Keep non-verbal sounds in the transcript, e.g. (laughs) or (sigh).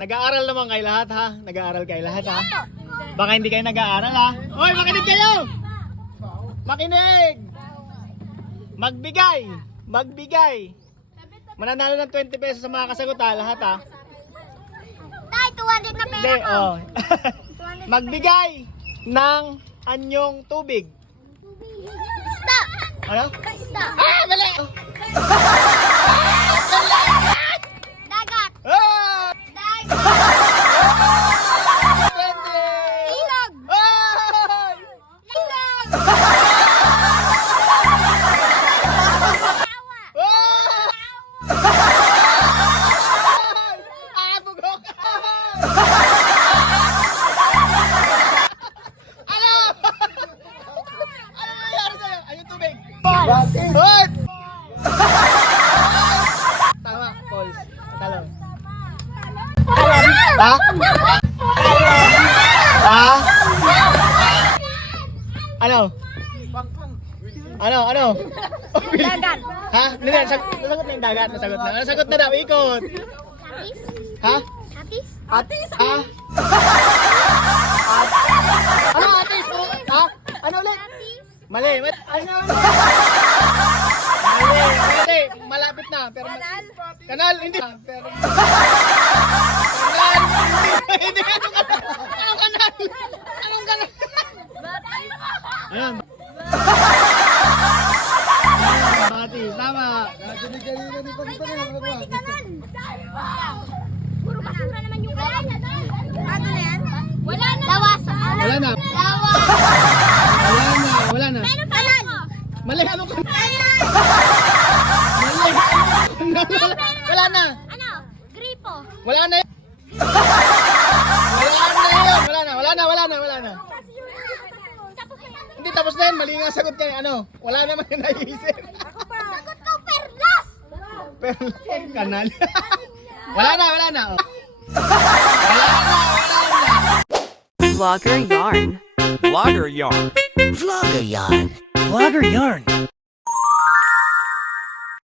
Nag-aaral naman kayo lahat ha? Nag-aaral kayo lahat ha? Baka hindi kayo nag-aaral ha? Hoy, makinig kayo! Makinig! Magbigay! Magbigay! Mananalo ng 20 pesos sa mga kasagot ha, lahat ha? Tay, 200 na Hindi, oh. Magbigay ng anyong tubig. Stop! Ano? Stop! Ah, mali! (laughs) tubig. Hoy! Tama, false. Talo. Ha? Ha? Ano? Ano? Ano? Dagat! Ha? Sag nasagot na yung dagat. Na daw, ikot. Atis? Ha? Atis? Atis? Ha? Mat ano? (laughs) Mali. Mali. Malapit na. Pero Kanal? Kanal. Hindi. Pero... Kanal. Hindi. Hindi. Anong kanal? Anong kanal? Ayan. Batis. Tama. Pwede ka nun! Puro basura naman yung kalan. Ano na yan? Wala na. Lawas. Wala na. Lawas. Wala na. Wala na. Meron pa lang. Mali. Kanal? Kanan. Mali. Wala na. Ano? Gripo. Wala na. Wala na yun. Wala na. Wala na. Wala na. Wala na. Tapos na yan. Hindi tapos na yun. Mali nga sagot niya. Ano? Wala naman yung naisip. Sagot ko, perlas! Pero kanal. wala na. Wala na. Wala na. Wala na. Vlogger Yarn. Vlogger yarn. Vlogger yarn. Vlogger yarn.